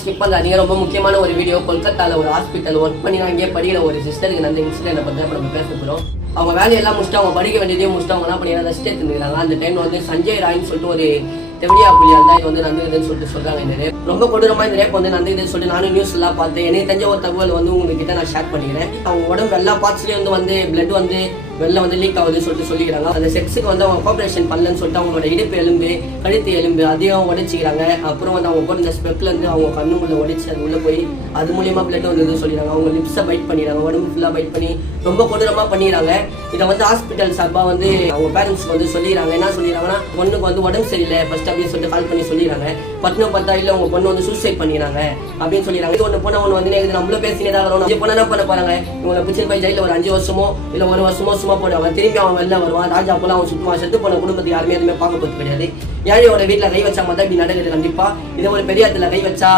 Skip பண்ணாதீங்க. ரொம்ப முக்கியமான ஒரு வீடியோ. கொல்கத்தால ஒரு ஹாஸ்பிட்டல் ஒர்க் பண்ணி அங்கேயே படிக்கிற ஒரு சிஸ்டருக்கு அந்த இன்சிடென்ட் பற்றி நம்ம பேச போகிறோம். அவங்க வேலையெல்லாம் முடிச்சுட்டு அவங்க படிக்க வேண்டியதையும் முடிச்சுட்டு அவங்க என்ன பண்ணி ரெஸ்ட் எடுத்துருக்காங்க. அந்த டைம்ல வந்து சஞ்சய் ராய்னு சொல்லிட்டு ஒரு தெவிடியா புள்ளியால் தான் இது வந்து நடந்துக்குதுன்னு சொல்லிட்டு சொல்றாங்க. இந்த ரேப் ரொம்ப கொடூரமா இந்த ரேப் வந்து நடந்துக்குதுன்னு சொல்லிட்டு நானும் நியூஸ் எல்லாம் பார்த்தேன். எனக்கு தெரிஞ்ச ஒரு தகவல் வந்து உங்ககிட்ட நான் ஷேர் பண்ணிக்கிறேன். அவங்க உடம்பு எல்லா பார்ட்ஸ்லயும் வந்து பிளட் வந்து வெளில வந்து லீக் ஆகுதுன்னு சொல்லிட்டு சொல்லிக்கிறாங்க. அந்த செக்ஸுக்கு வந்து அவங்க கோஆபரேஷன் பண்ணலன்னு சொல்லிட்டு அவங்களோட இடுப்பு எலும்பு கழுத்து எலும்பு அதையும் உடைச்சிக்கிறாங்க. அப்புறம் வந்து அவங்க போட்டு இந்த ஸ்பெக்ல இருந்து அவங்க கண்ணுக்குள்ள உடைச்சு அது உள்ள போய் அது மூலியமா பிளட் வந்து சொல்லிடுறாங்க. அவங்க லிப்ஸை பைட் பண்ணிடுறாங்க, உடம்பு ஃபுல்லா பைட் பண்ணி ரொம்ப கொடூரமா பண்ணிடுறாங்க. இதை வந்து ஹாஸ்பிட்டல் சார்பா வந்து அவங்க பேரண்ட்ஸ்க்கு வந்து சொல்லிடுறாங்க. என்ன சொல்லிடுறாங்கன்னா, பொண்ணுக்கு வந்து உடம்பு சரியில்லை ஃபர்ஸ்ட் அப்படின்னு சொல்லிட்டு கால் பண்ணி சொல்லிடுறாங்க. பட்டம் பார்த்தா இல்லை உங்க பொண்ணு வந்து சூசைட் பண்ணிடுறாங்க அப்படின்னு சொல்லிடுறாங்க. இது ஒன்று போன ஒன்று வந்து நம்மளும் பேசினே தான் வரும். பொண்ணு என்ன பண்ண போறாங்க, இவங்களை பிடிச்சி போய் ஜெயில ஒரு 5 வருஷமோ இல்லை 1 வருஷமோ சும்மா போடுவாங்க. திரும்பி அவன் வெளில வருவான். ராஜா போல அவன் சுத்தமா செத்து போன குடும்பத்துக்கு யாருமே எதுவுமே பார்க்க போறது கிடையாது. ஏழையோட வீட்டில் கை வச்சா மட்டும் இப்படி நடக்குது. கண்டிப்பா இதை ஒரு பெரிய இடத்துல கை வச்சா